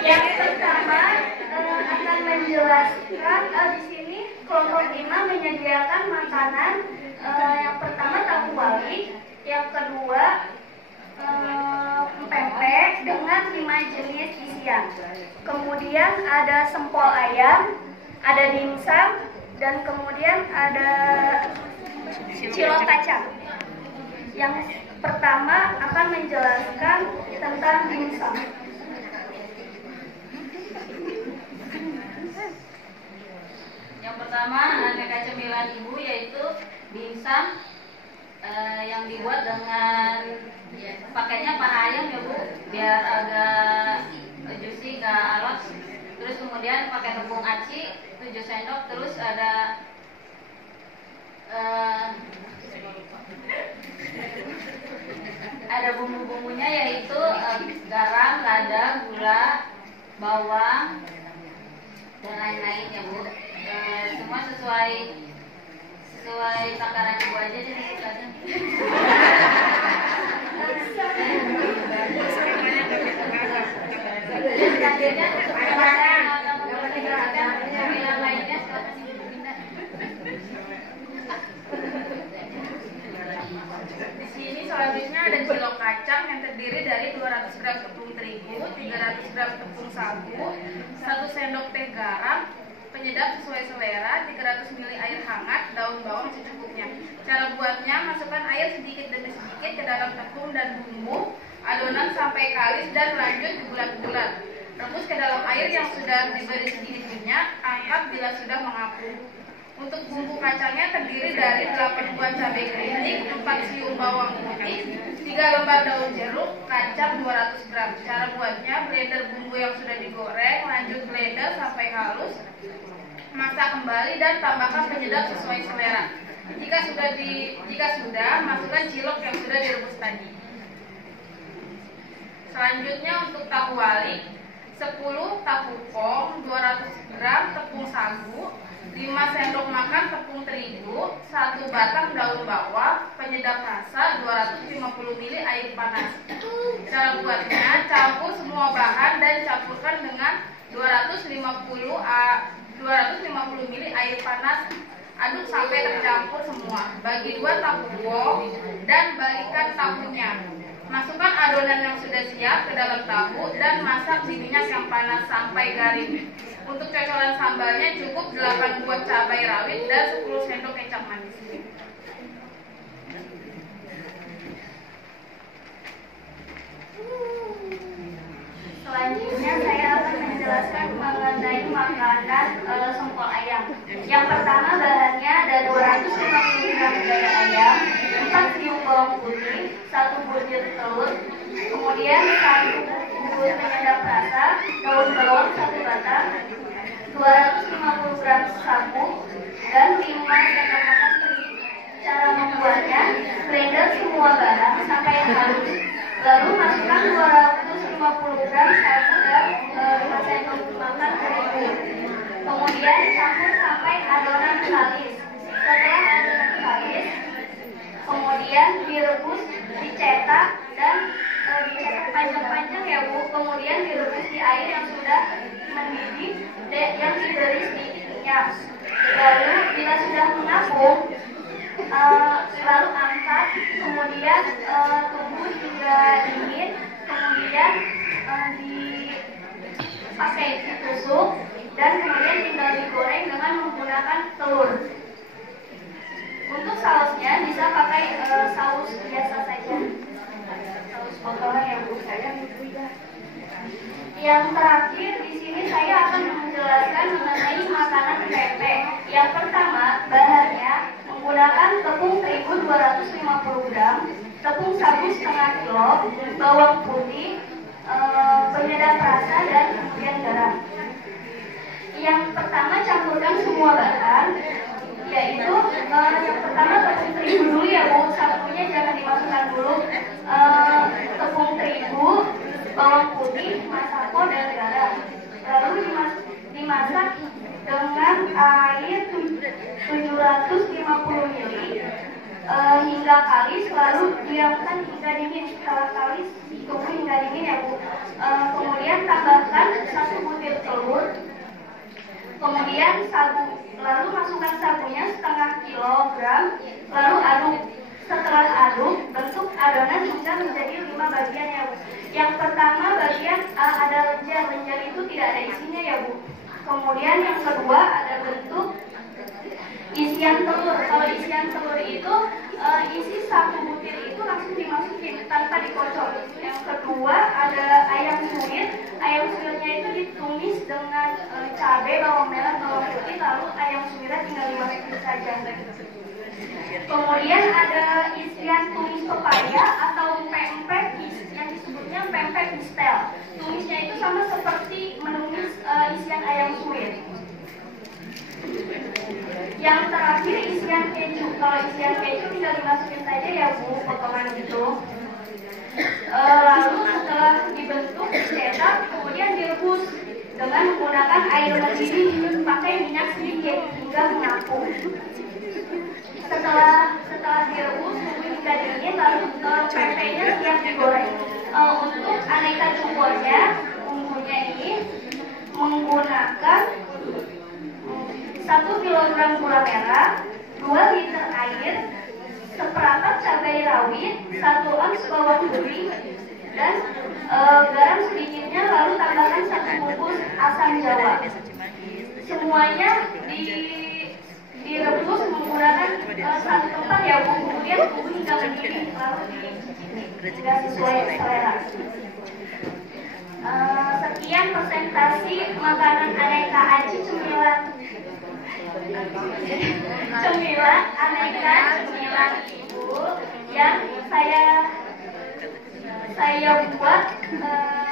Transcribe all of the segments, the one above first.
Yang pertama akan menjelaskan di sini kelompok 5 menyediakan makanan. Yang pertama tahu wali, yang kedua pempek dengan 5 jenis isian. Kemudian ada sempol ayam, ada dimsum, dan kemudian ada cilok kacang. Yang pertama akan menjelaskan tentang dimsum. Yang pertama aneka cemilan ibu yaitu dimsum yang dibuat dengan pakainya paha ayam ya bu, biar agak juicy, gak alot. Terus kemudian pakai tepung aci 7 sendok, terus ada bumbu-bumbunya yaitu garam, lada, gula, bawang, dan lain-lain ya bu. Semua sesuai takaran ibu aja deh aja. Selanjutnya cemilan lainnya silakan ibu pindah. Di sini selanjutnya ada cilok kacang yang terdiri dari 200 gram tepung terigu, 300 gram tepung sagu, 1 sendok teh garam, penyedap sesuai selera, 300 ml air hangat, daun bawang secukupnya. Cara buatnya, masukkan air sedikit demi sedikit ke dalam tepung dan bumbu, adonan sampai kalis dan lanjut dibulat-bulat. Rebus ke dalam air yang sudah diberi sedikit minyak, angkat bila sudah mengapung. Untuk bumbu kacangnya terdiri dari 8 buah cabai keriting, 4 siung bawang putih, 3 lembar daun jeruk, kacang 200 gram. Cara buatnya, blender bumbu yang sudah digoreng, lanjut blender sampai halus, masak kembali dan tambahkan penyedap sesuai selera. Jika sudah, masukkan cilok yang sudah direbus tadi. Selanjutnya untuk tahu wali, 10 tahu pong, 200 gram tepung sagu, 5 sendok makan tepung terigu, 1 batang daun bawang, penyedap rasa, 250 ml air panas. Cara buatnya, campur semua bahan dan campurkan dengan 250 ml air panas. Aduk sampai tercampur semua. Bagi 2 tahu pong dan balikan tahunya. Masukkan adonan yang sudah siap ke dalam tahu dan masak di minyak yang panas sampai garing. Untuk cocolan sambalnya cukup 8 buah cabai rawit dan 10 sendok kecap manis. Selanjutnya saya akan menjelaskan mengenai makanan sempol ayam. Yang pertama bahannya ada 250 gram dada ayam, 4 siung bawang putih, 1 butir telur, kemudian 1 bubur penyedap rasa, daun bawang 1 batang, 250 gram sagu, dan 5 sendok makan terigu. Cara membuatnya, blender semua barang sampai halus. Lalu masukkan 250 gram sagu dan 5 sendok makan terigu. Kemudian campur sampai adonan kalis. Setelah adonan kalis, kemudian direbus, dicetak dan dicetak panjang-panjang ya bu. Kemudian direbus di air yang sudah mendidih yang diberi sedikit minyak. Lalu bila sudah mengapung, lalu angkat, kemudian tunggu hingga dingin, kemudian dipakai ditusuk dan kemudian tinggal digoreng dengan menggunakan telur. Untuk sausnya bisa pakai saus biasa saja, saus potongan yang saya. Yang terakhir di sini saya akan menjelaskan mengenai makanan pempek. Yang pertama bahannya menggunakan tepung terigu 250 gram, tepung sagu setengah kilo, bawang putih, penyedap rasa dan kemudian garam. Yang pertama campurkan semua bahan, yaitu yang pertama tepung terigu dulu ya bu, sagunya jangan dimasukkan dulu. Tepung terigu, bawang putih, masako dan garam. Lalu dimasak dengan air 750 ml hingga kalis, lalu diamkan hingga dingin. Setelah kalis, tunggu hingga dingin ya Bu. Kemudian tambahkan 1 butir telur. Kemudian sagu, lalu masukkan sagunya setengah kilogram, lalu aduk. Setelah aduk, bentuk adonan hingga menjadi 5 bagian ya Bu. Yang pertama bagian ada lenjer, lenjer itu tidak ada isinya ya Bu. Kemudian yang kedua ada bentuk isian telur. Kalau isian telur itu isi 1 butir itu langsung dimasukin tanpa dikocok. Yang kedua ada ayam suwir. Ayam suwirnya itu ditumis dengan cabai, bawang merah, bawang putih, lalu ayam suwirnya tinggal dimasukin saja. Kemudian ada isian tumis pepaya atau empek-empek yang disebutnya pempek mistel. Tumisnya itu sama seperti menumis isian ayam suwir. Yang terakhir isian keju. Kalau isian keju tinggal dimasukin saja ya Bu, potongan itu. Lalu setelah dibentuk, dicetak, kemudian direbus dengan menggunakan air mendidih pakai minyak sedikit hingga mengapung. Setelah direbus tunggu hingga dingin, lalu pempeknya siap digoreng. Untuk aneka cukurnya, bumbunya ini menggunakan 1 kilogram gula merah, 2 liter air, seperempat cabai rawit, 1 ons bawang putih, dan garam sedikitnya, lalu tambahkan 1 bungkus asam jawa. Semuanya direbus menggunakan 1 tempat ya Bu, kemudian tunggu hingga mendidih, lalu hingga sesuai selera. Sekian presentasi makanan aneka aci cemilan aneka cemilan Ibu yang saya buat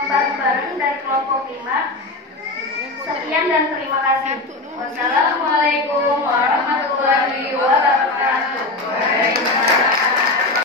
bareng-bareng dari kelompok 5. Sekian dan terima kasih.